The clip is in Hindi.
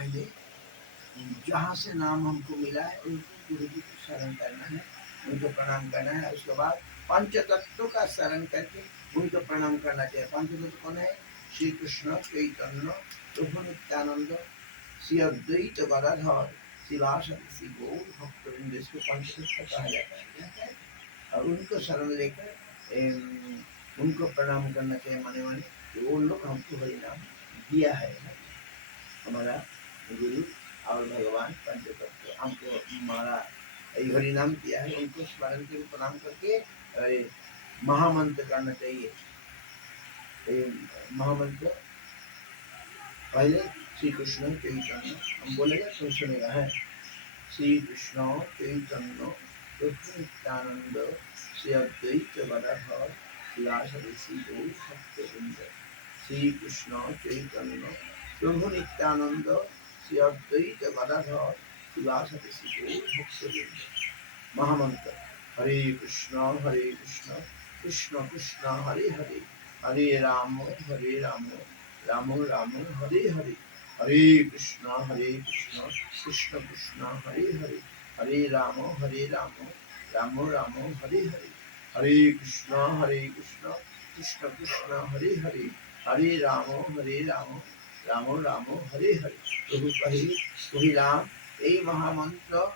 पहले जहाँ से नाम हमको मिला है उनको गुरु जी को शरण करना है, उनको प्रणाम करना है। उसके बाद पंच तत्व का शरण करके उनको प्रणाम करना चाहिए। पंच तत्व कौन है? श्री कृष्ण चैतन्य प्रभु नित्यानंद श्री अद्वैत गदाधर शिवासदि श्री गौर भक्तवृंद, इसको पंच तत्व कहा जाता है। और उनको शरण लेकर उनको प्रणाम करना चाहिए मने मने कि वो लोग हमको हरिनाम दिया है, हमारा गुरु और भगवान पंचतत्व हमको हमारा हरिनाम दिया है, उनको स्मरण के प्रणाम करके महामंत्र करना चाहिए। महामंत्र पहले श्री कृष्ण चैतन्य हम बोलेगा तो सुनेगा है। श्री कृष्ण चैतन्य प्रभु नित्यानंद श्री अद्वैत गदाधर शिवासदि श्री गौर भक्तवृंद। श्री कृष्ण चैतन्य प्रभु नित्यानंद श्री अद्वैत गदाधर शिवासदि श्री गौर भक्तवृंद। महामंत्र हरे कृष्ण कृष्ण कृष्ण हरे हरे, हरे राम राम राम हरे हरे, हरे कृष्ण कृष्ण कृष्ण हरे हरे, हरे राम राम राम हरे हरे, हरे कृष्ण कृष्ण कृष्ण हरे हरे, हरे राम राम राम हरे हरे। प्रभु कही राम यही महामंत्र